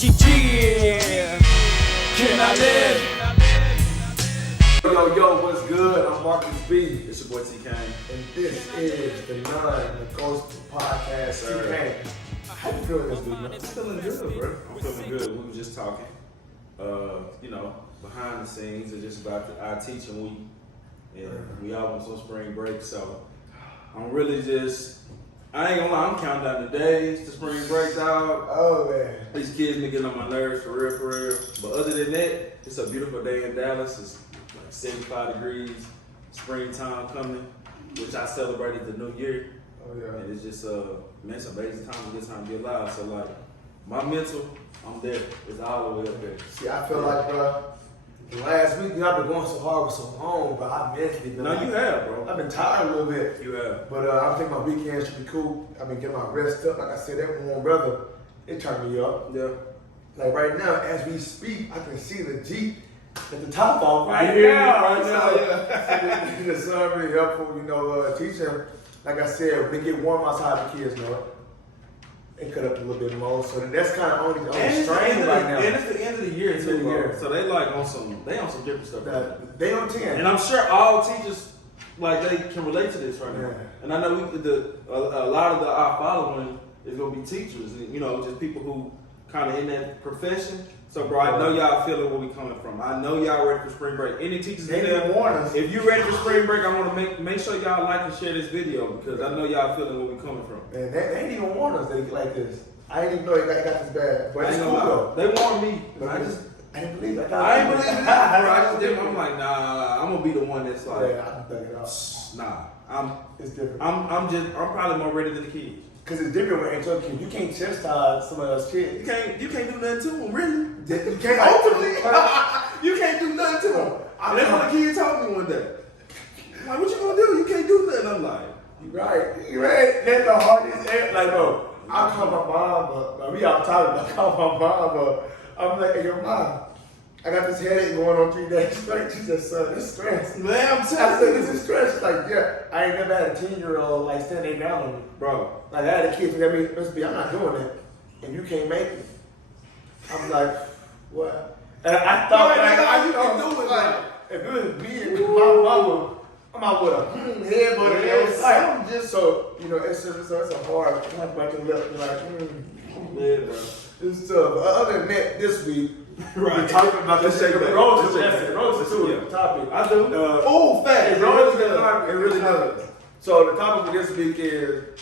Yeah. Can I live? Yo, what's good? I'm Marcus B. It's your boy T-Kane. And this is the Non-Negotiable podcast. Sir. T-Kane, how you feeling this week, man? I'm feeling good, bro. I'm feeling good. We were just talking, behind the scenes. It's just about our teaching week. And we all on some spring break, so I'm really I ain't gonna lie, I'm counting down the days to spring break, dog. Oh, man. These kids been getting on my nerves for real. But other than that, it's a beautiful day in Dallas. It's like 75 degrees, springtime coming, which I celebrated the new year. Oh, yeah. And it's just, it's an amazing time, a good time to be alive. So, like, my mental, I'm there. It's all the way up there. See, I feel like, bro, the last week, I've been going so hard for so long, but I mentally been No, you have, bro. I've been tired a little bit. You have. But I think my weekend should be cool. I've been getting my rest up. Like I said, that warm weather, it turned me up. Yeah. Like right now, as we speak, I can see the Jeep at the top off Right here, right So, now, yeah. the sun really helpful, teaching. Like I said, when it get warm outside, the kids know it. They cut up a little bit more, so that's kind of only strain right now. And it's the end of the year, too, bro. year. So they like on some different stuff. They on 10. And I'm sure all teachers, like, they can relate to this right now. Yeah. And I know a lot of our following is going to be teachers, and, just people who kind of in that profession. So, bro, I know y'all feeling where we coming from. I know y'all ready for spring break. Any teachers in there, if you ready for spring break, I want to make sure y'all like and share this video because I know y'all feeling where we coming from. Man, they ain't even warn us that it get like this. I didn't even know it got this bad. But I it's ain't cool gonna though. lie. They warned me. I didn't believe it. I ain't believe it, bro. I just didn't. I'm like, nah. I'm gonna be the one that's like, Yeah, I can think it out. nah. It's different. I'm probably more ready than the kids. Cause it's different with HO kids. You can't chastise somebody else's kids. You can't do nothing to them, really. You can't Ultimately, you can't do nothing to them. And that's what the kid told me one day. I'm like, what you gonna do? You can't do nothing. I'm like, you right. That's the hardest. Like, bro, I call my mom, but we out talking. I call my mom, but I'm like, hey, your mom, I got this headache going on 3 days straight. She said, son, it's stress. man, I'm I said, telling this you, is stress. She's like, yeah, I ain't never had a 10-year-old like standing down on me. bro. Like, I had a kid tell me, Mr. B, I'm not doing it, and you can't make it. I was like, what? And I thought, you can do it, like, if it was me, my mama, I'm out with a headbutt. Yeah, so, it's a hard, like, biting lip, you're like, Yeah, bro. It's tough. But other than that, this week, Right. we're talking about Let's this take that. roast Let's take that. the topic. I do. Oh, fact. It really does. So the topic for this week is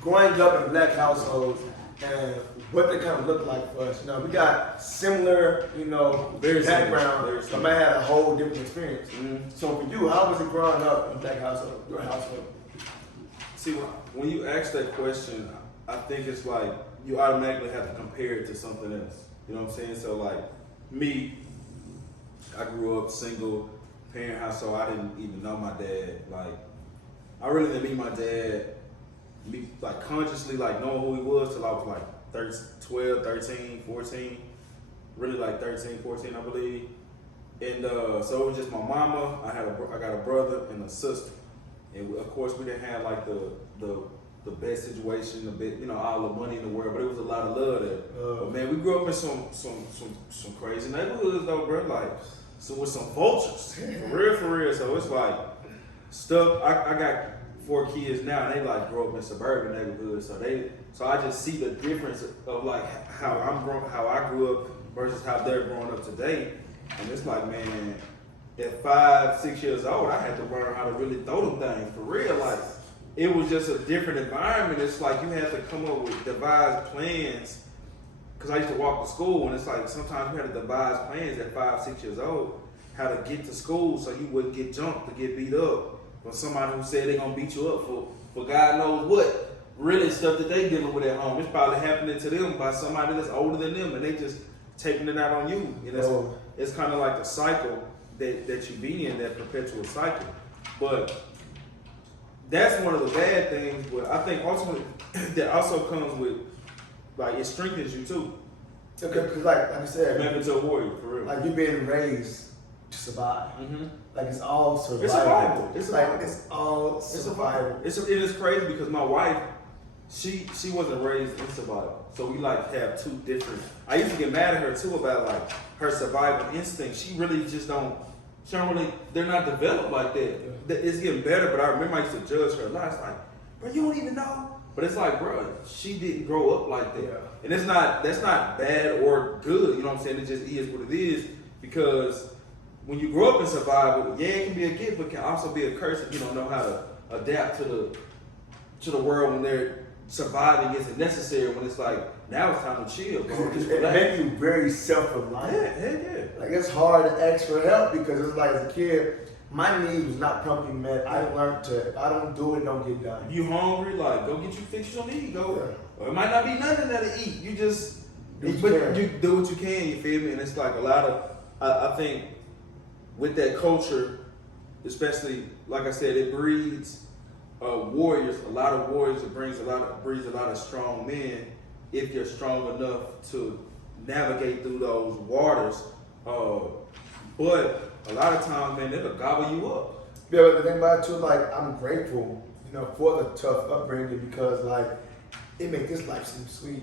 growing up in black households and what they kind of look like for us. We got similar, Very background. similar. Some might have a whole different experience. Mm-hmm. So for you, how was it growing up in black household, your household? See, when you ask that question, I think it's like you automatically have to compare it to something else. You know what I'm saying? So, like, me, I grew up single, parent household. I didn't even know my dad. Like, I really didn't meet my dad, like, consciously, like, knowing who he was till I was, like, 12, 13, 14. Really, like, 13, 14, I believe. And so it was just my mama. I got a brother and a sister. And of course, we didn't have like the best situation, all the money in the world, but it was a lot of love there. But man, we grew up in some crazy neighborhoods though, bro. Like, with some vultures, for real. So it's like stuff. I got 4 kids now, and they like grow up in suburban neighborhoods. So I just see the difference of like how I grew up versus how they're growing up today. And it's like, man, at 5, 6 years old, I had to learn how to really throw them things for real. Like, it was just a different environment. It's like you had to come up with devised plans. Because I used to walk to school, and it's like sometimes you had to devise plans at 5, 6 years old how to get to school so you wouldn't get jumped or get beat up from somebody who said they're going to beat you up for God knows what. Really stuff that they dealing with at home. It's probably happening to them by somebody that's older than them, and they just taking it out on you. It's kind of like the cycle that you be in, that perpetual cycle. But that's one of the bad things, but I think ultimately that also comes with, like, it strengthens you too. Okay, because like I said, Maybe to a warrior, for real. like you've been raised to survive. Mm-hmm. Like it's all survival. It's survival. It's all survival. It is crazy because my wife, she wasn't raised in survival, so we like have two different. I used to get mad at her too about like her survival instinct. She really just don't. She don't really. They're not developed like that. It's getting better, but I remember I used to judge her a lot. It's like, bro, you don't even know. But it's like, bro, she didn't grow up like that, and that's not bad or good. You know what I'm saying? It just is what it is because when you grow up in survival, yeah, it can be a gift, but can also be a curse if you don't know how to adapt to the world when they're surviving isn't necessary. When it's like now it's time to chill, bro. It makes you very self-reliant. Yeah. Like it's hard to ask for help because it's like as a kid, my need was not promptly met. I learned to if I don't do it, don't get done. If you hungry, like go get you fix your need, go. Yeah. Or it might not be nothing there to eat. You just you do what you can. You feel me? And it's like a lot of I think with that culture, especially like I said, it breeds warriors. A lot of warriors. It breeds a lot of strong men. If you're strong enough to navigate through those waters, but a lot of times, man, it'll gobble you up. Yeah, but the thing about it too, like I'm grateful, for the tough upbringing because like it makes this life seem sweet.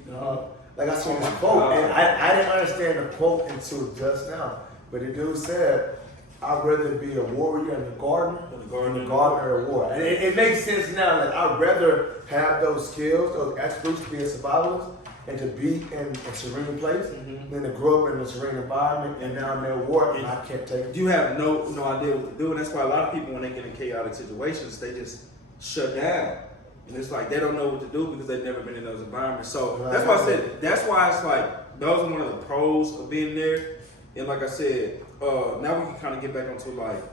Like I saw this quote, and I didn't understand the quote until just now. But the dude said, "I'd rather be a warrior in the garden than a gardener in war." And it makes sense now. Like I'd rather have those skills, those attributes to be a survivalist, and to be in a serene place than to grow up in a serene environment and now I'm in war and I can't take it. You have no idea what to do, and that's why a lot of people when they get in chaotic situations, they just shut down. And it's like they don't know what to do because they've never been in those environments. So that's why I said that's why it's like those are one of the pros of being there. And like I said, now we can kind of get back onto like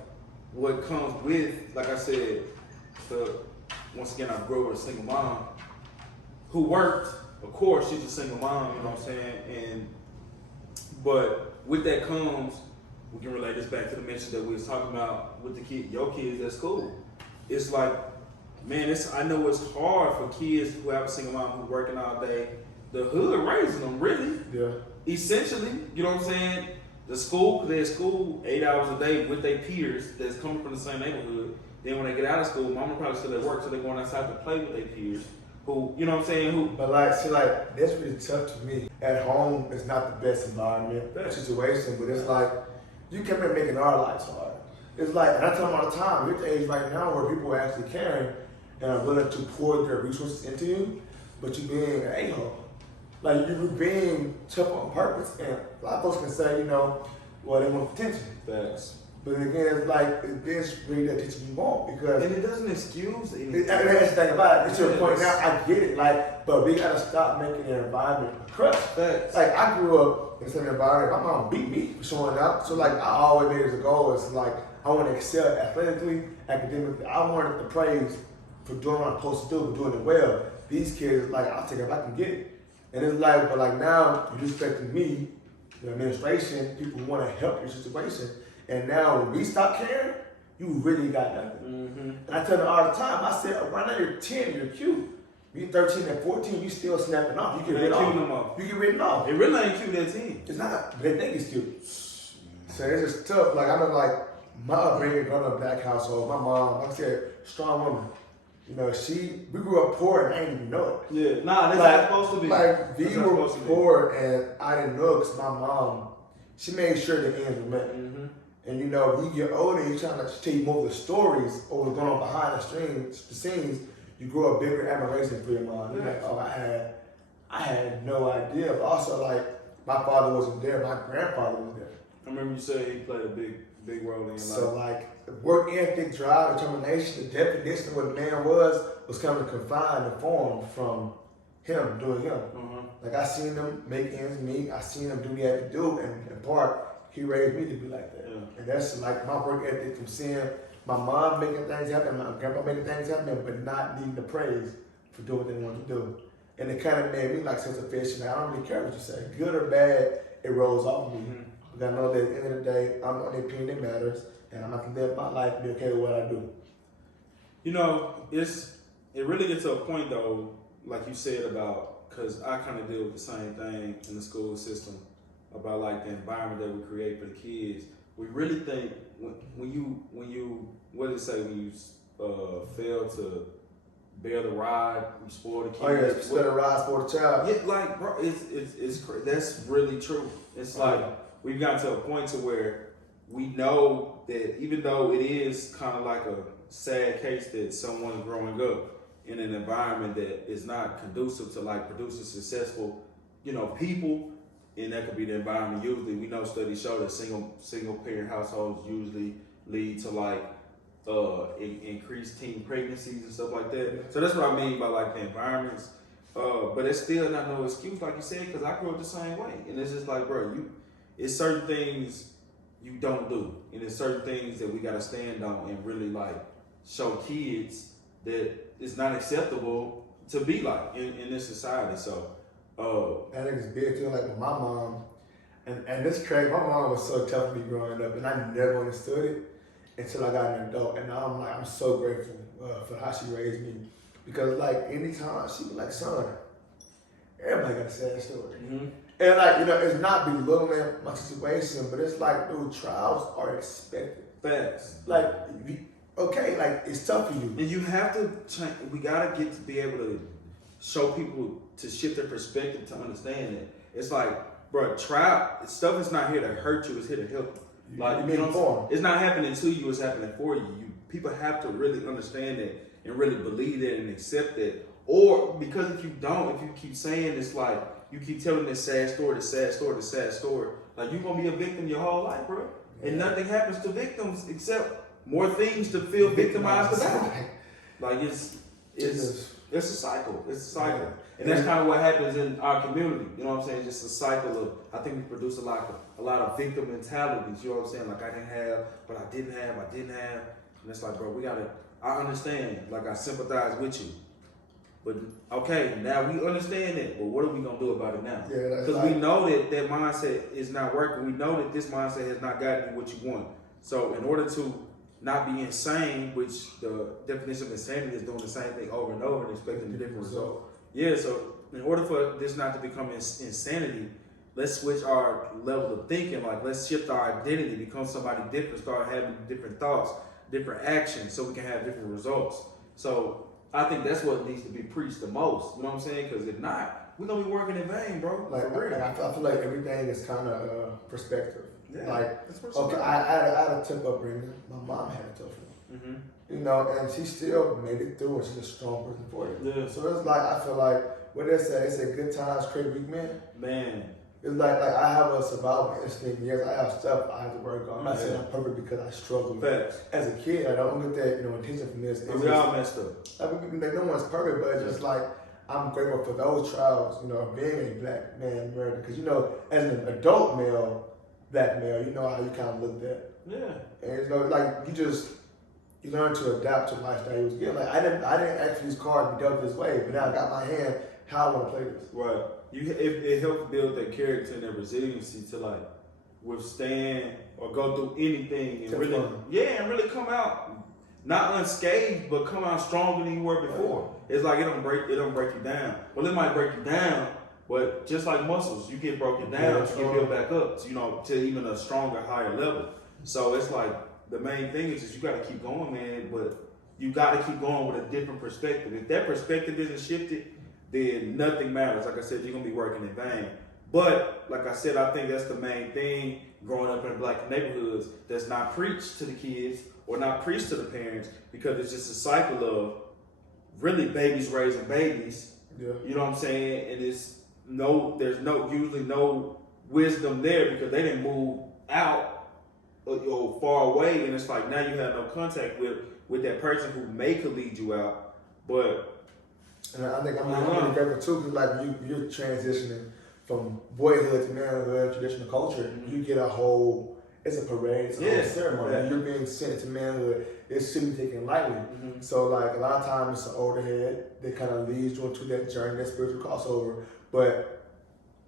what comes with, like I said, once again I grew up with a single mom who worked. Of course, she's a single mom, you know what I'm saying? But with that comes, we can relate this back to the mention that we was talking about with your kids at school. It's like, man, I know it's hard for kids who have a single mom who's working all day. The hood raising them, really. Yeah. Essentially, you know what I'm saying? The school, they're at school 8 hours a day with their peers that's coming from the same neighborhood. Then when they get out of school, mama probably still at work, so they're going outside to play with their peers. Who, you know what I'm saying? But that's really tough to me. At home, it's not the best environment, situation, but it's like, you kept making our lives hard. It's like, and I tell them all the time, we're at the age right now where people are actually caring and are willing to pour their resources into you, but you're being an a-hole. Like, you're being tough on purpose, and a lot of folks can say, well, they want attention. Facts. But again, it's like, this really the attention you want because... And it doesn't excuse anything. That's the thing about it. It's to the point now, I get it. Like, but we gotta stop making the environment a crush. Facts. Like, I grew up in some environment, my mom beat me for showing up. So, like, I always made it as a goal. It's like, I want to excel athletically, academically. I wanted the praise for doing what I'm supposed to do, but doing it well. These kids, like, I'll take it if I can get it. And it's like, but like now, you're expecting me, the administration, people who want to help your situation. And now when we stop caring, you really got nothing. And I tell them all the time, I said, right now you're 10, you're cute. You're 13 and 14, you still snapping off. You get written off. You get written off. It really ain't cute at 10. It's not. They think it's cute. So it's just tough. Like I know like my upbringing growing up in a black household, my mom, like I said, strong woman. We grew up poor and I didn't even know it. Yeah, that's how it's supposed to be. Like we were poor and I didn't know it because my mom, she made sure the ends were met. And when you get older, you're trying to tell you more of the stories or what's going on behind the scenes. You grow a bigger admiration for your mom. You're like, oh, I had no idea. But also, like, my father wasn't there. My grandfather was there. I remember you said he played a big role in your life. So, like, the work ethic, drive, determination, the definition of what a man was kind of confined and formed from him doing him. Like, I seen him make ends meet. I seen him do what he had to do. And in part, he raised me to be like that. And that's like my work ethic from seeing my mom making things happen, my grandpa making things happen, but not needing the praise for doing what they wanted to do. And it kind of made me like self-sufficient. I don't really care what you say. Good or bad, it rolls off of me. But I know that at the end of the day, I'm the only opinion that matters, and I'm not gonna live my life and be okay with what I do. It really gets to a point though, like you said about, because I kind of deal with the same thing in the school system about like the environment that we create for the kids. We really think when you what did it say when you fail to bear the ride, we spoil the kids. Oh yeah, spare the ride, spoil the child. Yeah, like bro, that's really true. It's like we've gotten to a point to where we know that even though it is kind of like a sad case that someone's growing up in an environment that is not conducive to like producing successful, people, and that could be the environment. Usually, we know studies show that single parent households usually lead to like increased teen pregnancies and stuff like that. So that's what I mean by like the environments. But it's still not no excuse, like you said, because I grew up the same way, and it's just like, bro, it's certain things you don't do, and it's certain things that we gotta stand on and really like show kids that it's not acceptable to be like in this society. So I think it's big too. Like with my mom, and this crazy. My mom was so tough with me growing up, and I never understood it until I got an adult. And now I'm so grateful for how she raised me, because like anytime she was like, son, everybody got a sad story. Mm-hmm. And like, it's not belittling my situation, but it's like, dude, trials are expected. Facts. Like, okay, like it's tough for you. And you have to change. We gotta get to be able to show people to shift their perspective to understand that it's like, bro, stuff is not here to hurt you. It's here to help you. Like, it's not happening to you. It's happening for you. People have to really understand that and really believe that and accept that. Or because if you keep saying it's like you keep telling this sad story, like you're gonna be a victim your whole life, bro. Yeah. And nothing happens to victims except more things to feel victimized about. Like it's a cycle. It's a cycle. Yeah. And that's kind of what happens in our community. You know what I'm saying? Just a cycle of, I think we produce a lot of victim mentalities. You know what I'm saying? Like I didn't have, but I didn't have. And it's like, bro, I understand. Like I sympathize with you. But okay, now we understand it. But what are we gonna do about it now? Because we know that mindset is not working. We know that this mindset has not gotten you what you want. So in order to not be insane, which the definition of insanity is doing the same thing over and over and expecting a different result. Yeah. So in order for this not to become insanity, let's switch our level of thinking. Like let's shift our identity, become somebody different, start having different thoughts, different actions, so we can have different results. So I think that's what needs to be preached the most. You know what I'm saying? Because if not, we're gonna be working in vain, bro. Like I feel like everything is kind of perspective. Yeah, like okay, I had a tough upbringing. My mom had a tough one. Mm-hmm. And she still made it through, and she's a strong person for it. Yeah. So it's like I feel like what they say good times create weak men. Man. It's like I have a survival instinct. Yes, I have stuff I have to work on. I'm not saying I'm perfect because I struggled. As a kid, I don't get that attention from this. We all messed up. No one's perfect, but it's just like I'm grateful for those trials. Being a black man in America, because as an adult male, black male, you know how you kind of looked at. Yeah. And like you learn to adapt to the lifestyle you was getting. Like I didn't ask for these cards to be dealt this way, but now I got my hand. How I want to play this. Right. It helps build that character and that resiliency to like withstand or go through anything and really come out not unscathed, but come out stronger than you were before. Right. It's like it don't break you down. Well, it might break you down, but just like muscles, you get broken down, you get built back up, to even a stronger, higher level. So it's like the main thing is just you got to keep going, man. But you got to keep going with a different perspective. If that perspective isn't shifted, then nothing matters. Like I said, you're gonna be working in vain. But like I said, I think that's the main thing growing up in black neighborhoods that's not preached to the kids or not preached to the parents, because it's just a cycle of really babies raising babies. Yeah. You know what I'm saying? And there's usually no wisdom there because they didn't move out or far away, and it's like now you have no contact with that person who could lead you out, but. And I think I'm really grateful too, because like you're transitioning from boyhood to manhood, traditional culture. Mm-hmm. You get it's a parade, it's a whole ceremony. Yeah. You're being sent to manhood. It shouldn't be taken lightly. Mm-hmm. So like a lot of times it's an older head that kind of leads you into that journey, that spiritual crossover. But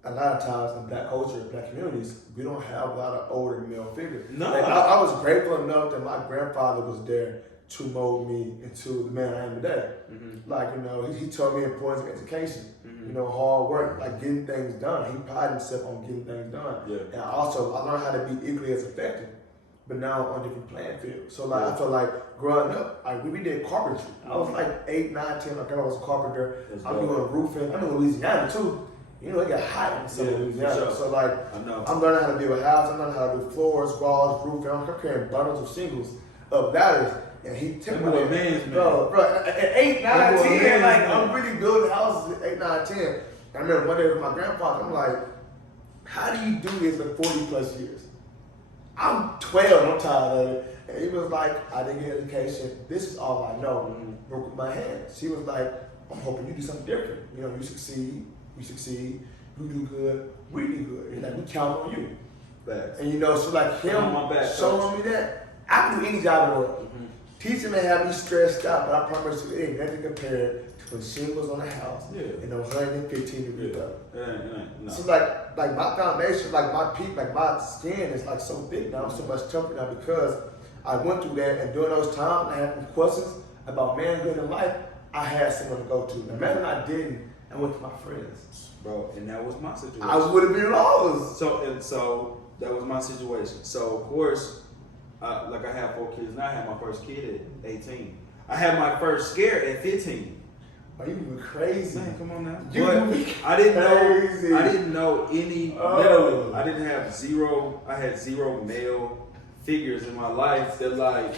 a lot of times in black culture, black communities, we don't have a lot of older male figures. No. Like, I was grateful enough that my grandfather was there to mold me into the man I am today. Mm-hmm. Like, he taught me the importance of education, hard work, like getting things done. He prided himself on getting things done. Yeah. And I learned how to be equally as effective. but now on different playing field. So like I feel like growing up, like we did carpentry. I was like 8, 9, 10. My grandma was a carpenter. I'm doing roofing. I'm in Louisiana too. You know, it got hot in some Louisiana. Sure. So like I'm learning how to build a house. I'm learning how to do floors, walls, roofing. I'm carrying bundles of shingles up ladders. And he took me advanced, bro, at 8, 9, 10, like I'm really building houses at 8, 9, 10. I remember one day with my grandfather, I'm like, how do you do this for 40 plus years? I'm 12, I'm tired of it. And he was like, I didn't get education. This is all I know. Broke with my hands. She was like, I'm hoping you do something different. You know, you succeed, you do good, we do good. And like, we count on you. Facts. And you know, so like him showing me that, I can do any job in the world. Teaching may have me stressed out, but I promise you, it ain't nothing compared to when shingles on the house and those 115 degrees up. No. So like my foundation, like my peak, like my skin is like so thick now, I'm so much tougher now because I went through that, and during those times I had questions about manhood and life. I had someone to go to. And imagine I didn't, I went to my friends. Bro, and that was my situation. I would have been lost. So that was my situation. So of course, like I have 4 kids now. I had my first kid at 18. I had my first scare at 15. Are you moving crazy? Man, come on now. I didn't know any. Literally, I didn't have zero. I had zero male figures in my life that like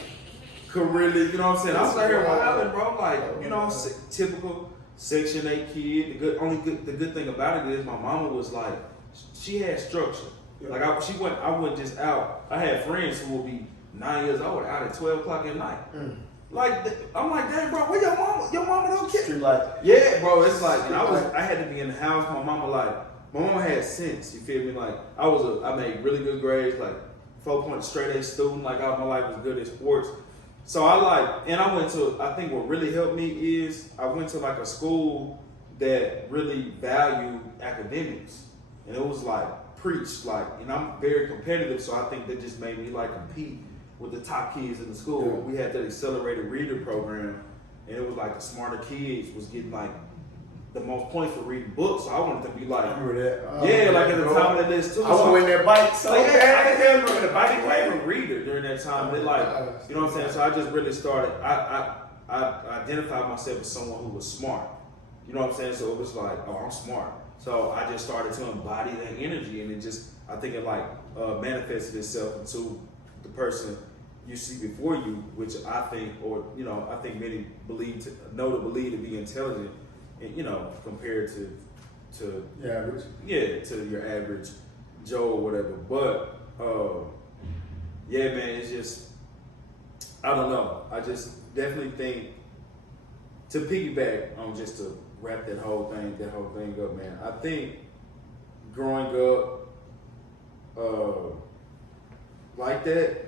could really, you know what I'm saying. I was out here wilding, bro. Like, you know, typical Section 8 kid. The good thing about it is my mama was like, she had structure. Like I went just out. I had friends who would be 9 years old out at 12 o'clock at night. Like I'm like, dang, bro, where your mama? Your mama don't care. Like, yeah, bro. It's like, and I had to be in the house. My mama had sense. You feel me? Like I made really good grades, like 4-point straight A student. Like all my life was good at sports. So I went to. I think what really helped me is I went to like a school that really valued academics, and it was like preached like, and I'm very competitive, so I think that just made me like compete with the top kids in the school. Yeah. We had that accelerated reader program, and it was like the smarter kids was getting like the most points for reading books. So I wanted to be like, I remember that. Like at the top of that list too. I want to win that bike so bad. I became a reader during that time. They like, you know what I'm saying? So I just really started. I identified myself as someone who was smart. You know what I'm saying? So it was like, oh, I'm smart. So I just started to embody that energy, and I think it like manifested itself into the person you see before you, which I think, I think many believe to be intelligent, and compared to your average Joe or whatever. But man, it's just, I don't know. I just definitely think, to piggyback on, just to wrap that whole thing up, man. I think growing up like that,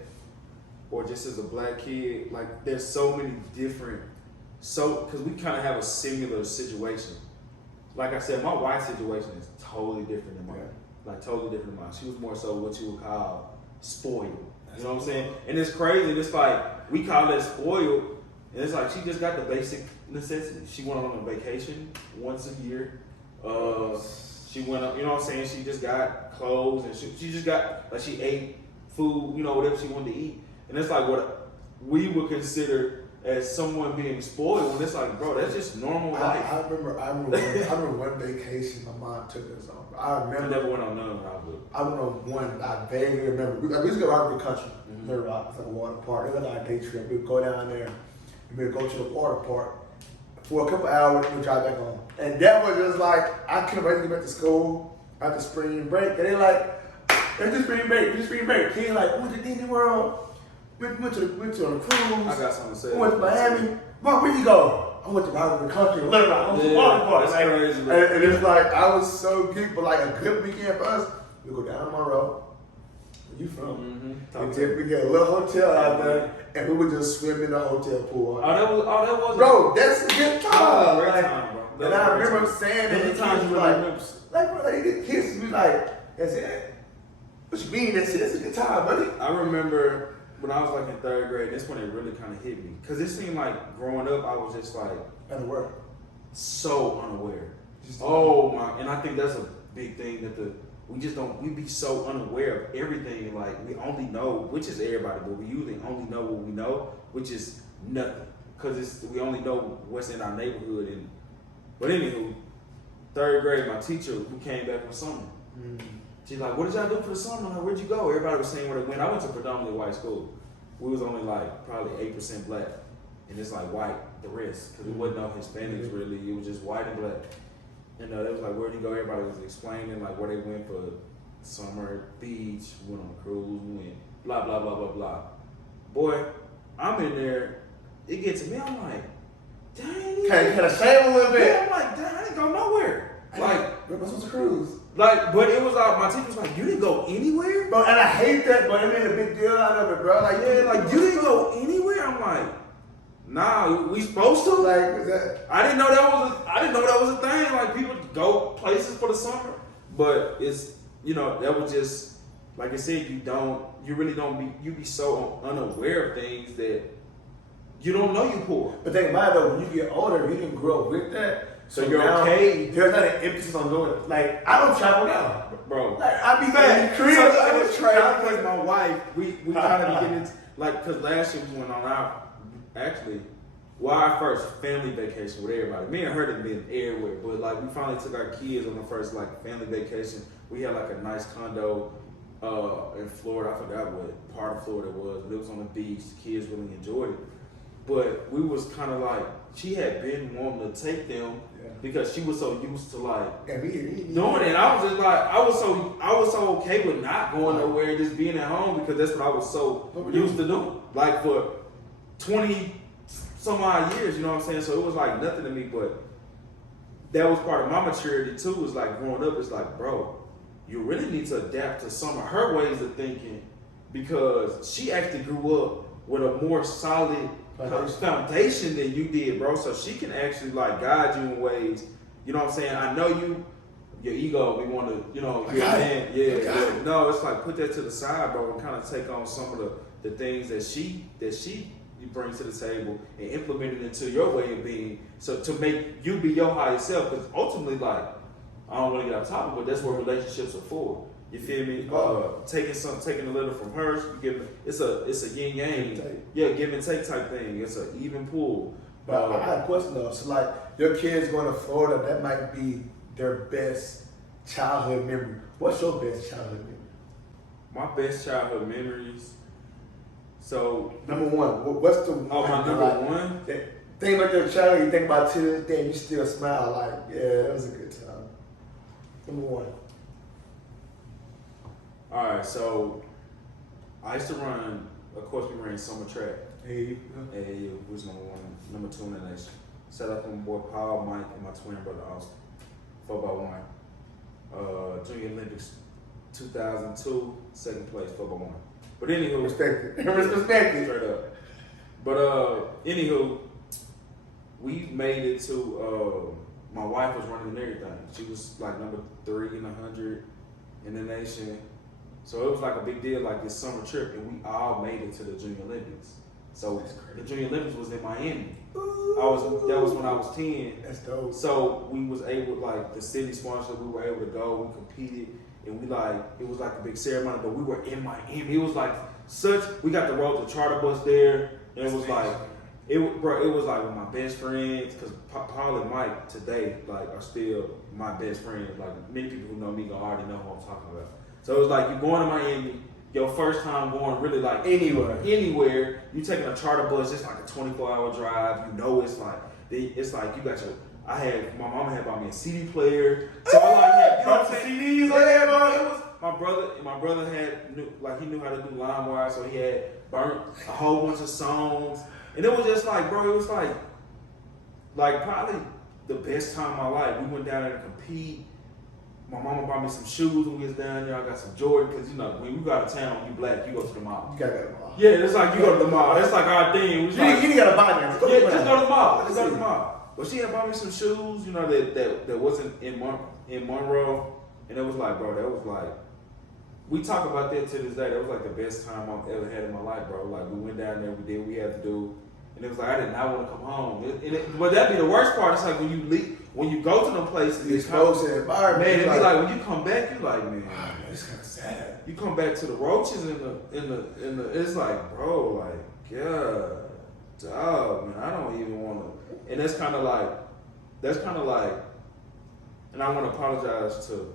or just as a black kid, like there's so many different, because we kind of have a similar situation. Like I said, my wife's situation is totally different than mine. Like totally different than mine. She was more so what you would call spoiled. You know what I'm saying? And it's crazy. It's like we call it spoiled, and it's like she just got the basic necessities. She went on a vacation once a year. She went up. You know what I'm saying? She just got clothes, and she just got, like, she ate food. Whatever she wanted to eat. And it's like what we would consider as someone being spoiled, when it's like, bro, that's just normal life. I remember one vacation my mom took us on. I never went on none. I went on one. I vaguely remember. We used to go out of the country. It's like a water park. It was like a day trip. We'd go down there and we'd go to the water park for a couple hours and we'd drive back home. And that was just like, I couldn't wait to get back to school after spring break. And they're like, it's just spring break. Kids like, we went to Disney World. We went to on a cruise. I got something to say. We went to Miami. Bro, where you go? I went to out of the country, literally. I went to water park. That's crazy, and it's like, I was so geeked, but like a good weekend for us, we go down to Monroe. Where you from? We get a little hotel out there, and we would just swim in the hotel pool. That was. Bro, that's a good time. Great time, bro. And I remember saying that. The times you really remember. Bro, they did kiss me like, that's it. What you mean? That's it. That's a good time, buddy. I remember when I was like in 3rd grade, that's when it really kind of hit me. Because it seemed like growing up, I was just like, unaware. So unaware. Oh my, and I think that's a big thing that we just don't. We be so unaware of everything. Like we only know, which is everybody, but we usually only know what we know, which is nothing, because we only know what's in our neighborhood. And but anywho, third grade, my teacher, we came back from summer. She's like, "What did y'all do for the summer? Like, where'd you go?" Everybody was saying where they went. I went to predominantly white school. We was only like probably 8% black, and it's like white the rest, because it wasn't no Hispanics really. It was just white and black. And they was like, where'd you go? Everybody was explaining like where they went for summer, beach, went on a cruise, we went blah blah blah blah blah. Boy, I'm in there. It gets to me. I'm like, dang. Kind of shame a little bit. Yeah, I'm like, dang, I didn't go nowhere. Like, what's a cruise? Like, but it was like my teacher was like, you didn't go anywhere. Bro, and I hate that, but it made a big deal out of it, bro. Like, yeah, like you didn't go anywhere. I'm like, nah, we supposed to. Like, that? I didn't know that was a thing. Like people go places for the summer, but it's that was just like I said. You really don't be so unaware of things that you don't know you poor. But think about it though, when you get older, you didn't grow up with that. So you're okay. There's not an emphasis on doing it. Like I don't travel now, bro. Like I be back. So it was crazy because my wife, we kind of be getting into, like, because last year we went on out. Actually, our first family vacation with everybody. Me and her didn't been everywhere, but like we finally took our kids on the first like family vacation. We had like a nice condo in Florida. I forgot what part of Florida it was, but it was on the beach. The kids really enjoyed it. But we was kind of like, she had been wanting to take them because she was so used to like doing it. I was just like, I was so okay with not going nowhere and just being at home because that's what I was so used to doing. Like for 20 some odd years, you know what I'm saying? So it was like nothing to me, but that was part of my maturity too, was like growing up, it's like, bro, you really need to adapt to some of her ways of thinking because she actually grew up with a more solid foundation than you did, bro. So she can actually like guide you in ways, you know what I'm saying? I know your ego, we want to, you're a man. Yeah. No, it's like put that to the side, bro, and kind of take on some of the things that she brings to the table and implement it into your way of being. So to make you be your higher self, because ultimately, like, I don't want to get off topic, but that's what relationships are for. You feel me? Taking a little from her, it's a yin yang, give and take type thing. It's an even pool. But I got a question though. So like your kids going to Florida, that might be their best childhood memory. What's your best childhood memory? My best childhood memories. So number one, what's the one? Oh, my number one. Think about your child. You think about to this day, and you still smile like, yeah, that was a good time. Number one. All right, so I used to run. Of course, we ran summer track. Hey, was number two in the nation. Set up with my boy Paul, Mike, and my twin brother Austin. 4x1. Junior Olympics, 2002, second place, 4x1. But anywho, respect it. Straight up. But anywho, we made it to. My wife was running and everything. She was like number 3 in 100 in the nation. So it was like a big deal, like this summer trip, and we all made it to the Junior Olympics. So the Junior Olympics was in Miami. That was when I was 10. That's dope. So we was able, like the city sponsored, we were able to go. We competed, and it was like a big ceremony. But we were in Miami. It was like we got to roll the charter bus there, and it was like. It was like with my best friends, because Paul and Mike today like are still my best friends. Like many people who know me already know who I'm talking about. So it was like you're going to Miami, your first time going really like anywhere. You taking a charter bus, it's like a 24-hour drive. It's like you got my mama had bought me a CD player. So I like had brought CDs. My brother he knew how to do LimeWire, so he had burnt a whole bunch of songs. And it was just like, bro, it was like probably the best time of my life. We went down there to compete. My mama bought me some shoes when we was down there. I got some Jordan, because when you go out of town, you black, you go to the mall. You gotta go to the mall. Yeah, it's like you go to the mall. That's like our thing. You ain't gotta buy them. Just go to the mall. Just go to the mall. But she had bought me some shoes, that wasn't in Monroe. And it was like, bro, that was like, we talk about that to this day. That was like the best time I've ever had in my life, bro. Like we went down there, we did what we had to do. And it was like, I did not want to come home. But that'd be the worst part. It's like when you leave, when you go to them places, it's exposed to the environment. Man, it'd be like when you come back, you like, man, it's kind of sad. You come back to the roaches in the. It's like, bro, like, yeah, dog, man, I don't even want to. And that's kind of like, and I want to apologize to.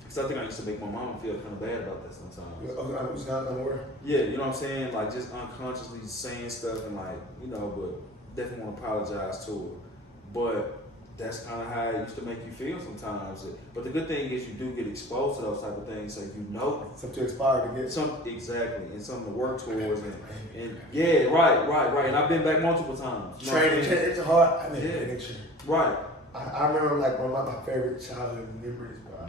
Because I think I used to make my mom feel kind of bad about that sometimes. I was not aware. Yeah, you know what I'm saying? Like just unconsciously saying stuff and like, you know, but definitely want to apologize to her. But that's kind of how it used to make you feel sometimes. But the good thing is you do get exposed to those type of things, so you know something to aspire to get. Exactly, and something to work towards. And yeah, right. And I've been back multiple times. Training, it's hard. I mean, yeah. Right. I remember like one of my favorite childhood memories, bro.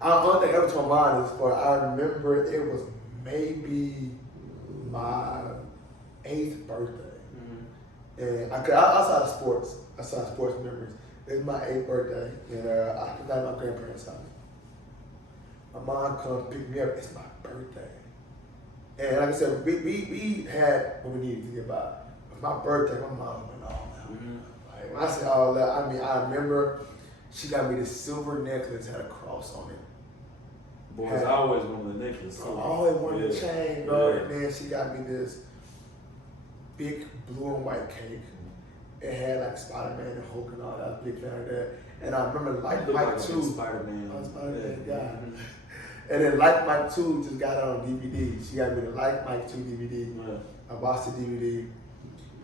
I don't think ever told mine this, but I remember it was maybe my 8th birthday. And outside of sports memories, it's my 8th birthday, and I was at my grandparents' house. My mom comes pick me up. It's my birthday, and like I said, we had what we needed to get by. It was my birthday. My mom went all out. Like when I say all that, I mean I remember she got me this silver necklace that had a cross on it. Boys, I always wanted a necklace. I always wanted a chain, bro. Yeah. And then she got me this big blue and white cake. It had like Spider-Man and Hulk and all that. I was a big fan of that. And I remember Like Mike 2. Spider-Man. I was Spider-Man guy. And then Like Mike 2 just got it on DVD. She got me the Like Mike 2 DVD. Yeah. I watched the DVD.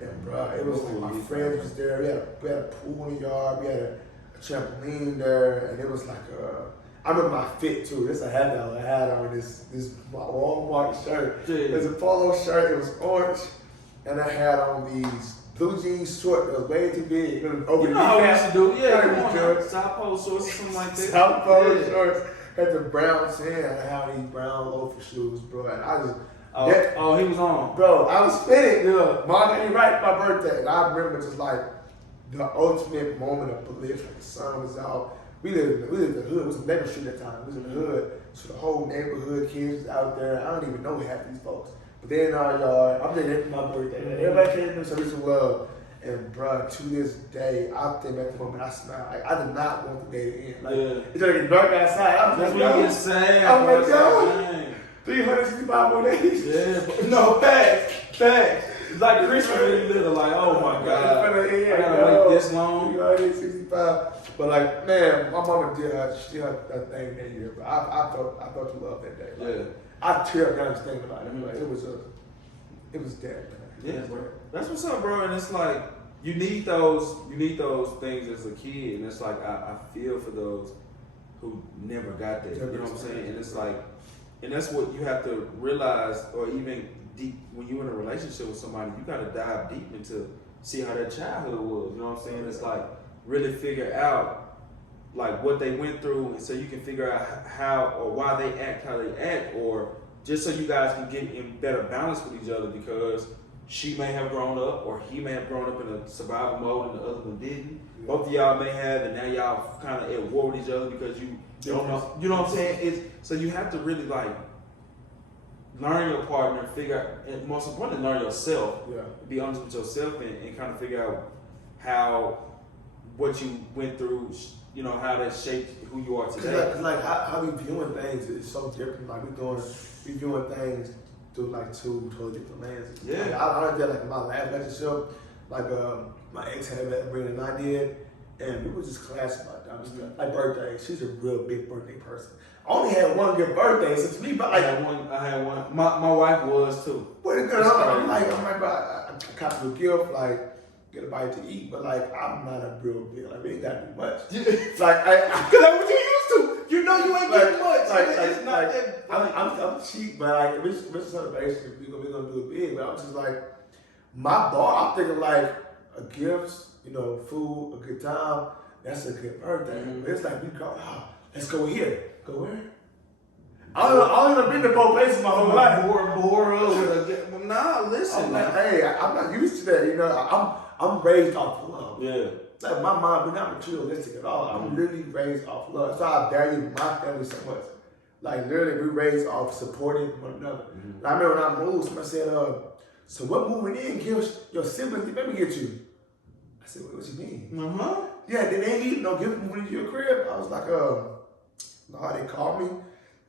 And bro, it was like my friends was there. We had a pool in the yard. We had a trampoline there. And it was like I remember my fit too. This I had on this Walmart shirt. Yeah. It was a polo shirt. It was orange. And I had on these blue jeans short that was way too big. You know how we used to do, yeah. South Pole shorts or something like that. South Pole shorts. Had the brown tan. I had these brown loafer shoes, bro. And I just he was on. Bro, I was spinning. Mom ain't right my birthday. And I remember just like the ultimate moment of bliss. Like the sun was out. We lived in the hood. It was a neighborhood street at that time. It was in the hood. So the whole neighborhood, kids was out there. I don't even know half these folks. But they're in our yard. I'm there for my birthday. Everybody came to show me some love. And bro, to this day, I think back to the moment I smile. Like I did not want the day to end. Like it's gonna get dark outside. I was that's like, what you get sad. I'm like, yo, 365 more days. Yeah, no facts. It's like Christmas when you live like, oh my God, I gotta wait this long. 365. But like, man, my mama did her thing that year. But I felt the love that day. Like, yeah. I teared down just thinking about it. Like, it was dead, man. Yeah, that's what's up, bro. And it's like you need those things as a kid, and it's like I feel for those who never got that. You know what I'm saying? And it's like, and that's what you have to realize, or even deep when you're in a relationship with somebody, you got to dive deep into see how their childhood was. You know what I'm saying? It's like really figure out like what they went through, and so you can figure out how or why they act how they act, or just so you guys can get in better balance with each other, because she may have grown up or he may have grown up in a survival mode and the other one didn't. Yeah. Both of y'all may have, and now y'all kind of at war with each other because you don't know. You know what I'm saying? So you have to really like learn your partner, figure out, and most importantly, learn yourself. Yeah. Be honest with yourself and kind of figure out what you went through, you know, how that shaped who you are today. Cause like how we viewing things is so different. Like we viewing things through like two totally different lenses. Yeah. Like, I did like my last relationship, like my ex had a ring and I did, and we were just clashing about that. Like birthdays, she's a real big birthday person. I only had one good birthday, so to me, but like I had one. My wife was too. But I'm like, I caught you a gift, like get a bite to eat, but like I'm not a real big, like we ain't gotta do much. Like cause that's what you used to. You know you ain't getting much. It's not that. I'm cheap, but like if it's celebration, we're gonna do it big. But I'm just like my bar. I'm thinking like a gift, you know, food, a good time. That's a good birthday. Mm-hmm. It's like we go, let's go here. Go where? I don't even been to both places my whole life. Nah, listen. I'm like, hey, I'm not used to that. You know, I'm raised off love. Yeah. Like my mom, we're not materialistic at all. I'm literally raised off love. So I value my family so much. Like literally, we raised off supporting one another. Mm-hmm. I remember when I moved, somebody said, So what moving in gives your siblings, let me get you. I said, what you mean? Yeah, then they ain't even no gift moving into your crib. I was like, no, they called me.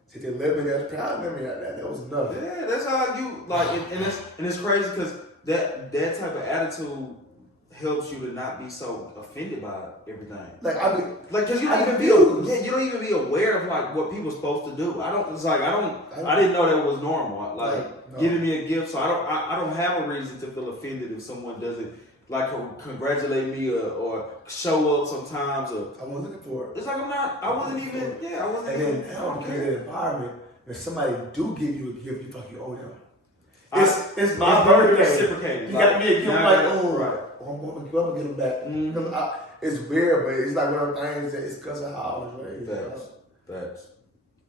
Said they lived in there, proud of me. That was enough. Yeah, that's how you like, and it's crazy because that type of attitude helps you to not be so offended by everything. Like because you don't even be aware of like what people are supposed to do. I didn't know that was normal. Like giving me a gift, so I don't have a reason to feel offended if someone doesn't like congratulate me or show up sometimes. Or I wasn't looking for it. It's like I wasn't even. And then now in that environment, if somebody do give you a gift, you fuck you owe them. It's my birthday. Reciprocated. You got to be a gift like, oh, right. I'm gonna get them back. It's weird, but it's like one of the things that it's because of how I was raised. Facts.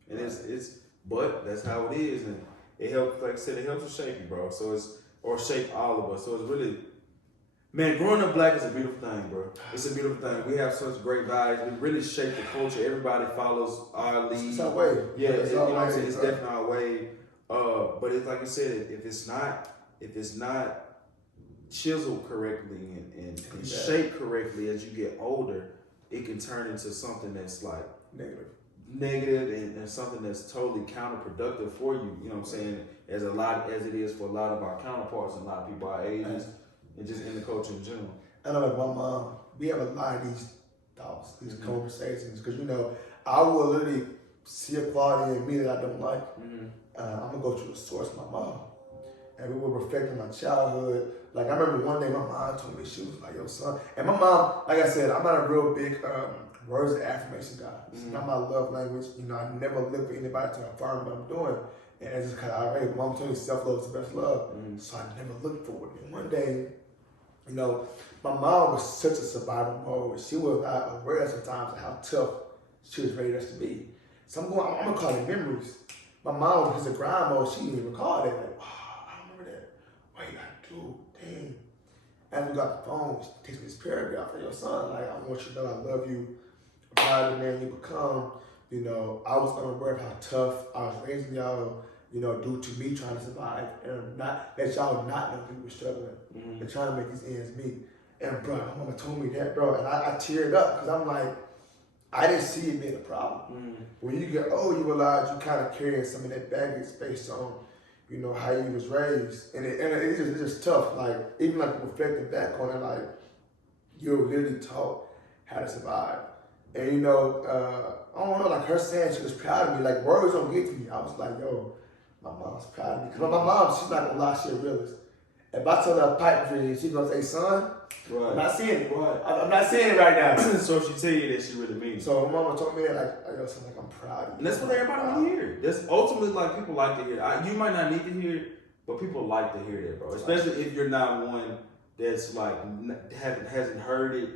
And but that's how it is, and it helps. Like I said, it helps to shape you, bro. Or shape all of us. So it's really, man, growing up black is a beautiful thing, bro. It's a beautiful thing. We have such great values. We really shape the culture. Everybody follows our lead. It's our way. Yeah, you know what I'm saying? It's definitely our way. But it's like I said, if it's not chiseled correctly and shaped correctly as you get older, it can turn into something that's like negative and something that's totally counterproductive for you. You know what I'm saying? As it is for a lot of our counterparts and a lot of people our ages and just in the culture in general. I know, like my mom, we have a lot of these thoughts, these conversations, because I will literally see a quality in me that I don't like. I'm gonna go to the source, my mom, and we were reflecting my childhood. Like I remember one day my mom told me, she was like, "Yo, son," and my mom, like I said, I'm not a real big words of affirmation guy. It's not my love language. I never look for anybody to affirm what I'm doing, and it's just kind of alright. Mom told me self-love is the best love, so I never looked for it. And one day, my mom was such a survival mode. She was not aware sometimes of how tough she was raised us to be. So I'm gonna call it memories. My mom was in grind mode. She didn't even recall that. Like, wow, I remember that. Wait, I do. Dang. As we got the phone, she takes me this paragraph for your son. Like, I want you to know I love you. I'm proud of the man you become. I was unaware of how tough I was raising y'all, due to me trying to survive and not let y'all not know we were struggling and trying to make these ends meet. And bro, my mama told me that, bro, and I teared up because I'm like, I didn't see it being a problem. When you get old, you realize you kind of carrying some of that baggage based on, how you was raised. And it's just tough. Like, even like reflecting back on it, like, you're literally taught how to survive. And I don't know, like her saying she was proud of me, like words don't get to me. I was like, yo, my mom's proud of me. Because my mom, she's not gonna lie, she's a realist. If I tell her a pipe dream, she's gonna say, son, right. I'm not seeing it. Right. I'm not seeing it right now. So she tell you that she really means it. So my mama told me that, like, yo, son, like, I'm proud of you. And that's what everybody want to hear. That's ultimately like people like to hear. You might not need to hear it, but people like to hear that, bro. Especially if you're not one that's like hasn't heard it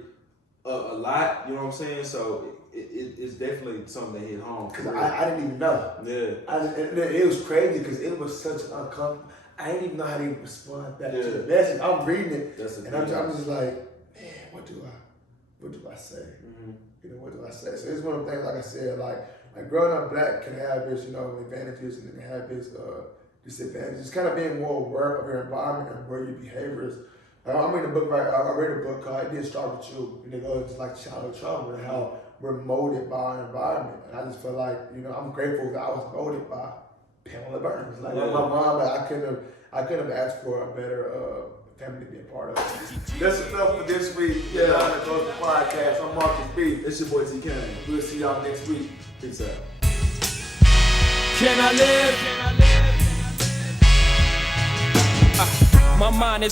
a lot. You know what I'm saying? So it's definitely something that hit home. Because I didn't even know. Yeah. It was crazy because it was such an uncomfortable. I didn't even know how to even respond back to the message. I'm reading it, and I'm just like, man, what do I say? What do I say? So it's one of the things, like I said, like growing up black can have its, advantages and it can have its disadvantages. It's kind of being more aware of your environment and where your behavior is. I'm reading a book, right? I read a book called It Didn't Start With You, and it goes like childhood trauma and how we're molded by our environment. And I just feel like, I'm grateful that I was molded by Pamela Burns. Like my mom, like I couldn't have asked for a better family to be a part of. That's enough for this week. Yeah, that goes the podcast. I'm Marcus B. It's your boy T. Kane. We'll see y'all next week. Peace out. Can I live? My mind is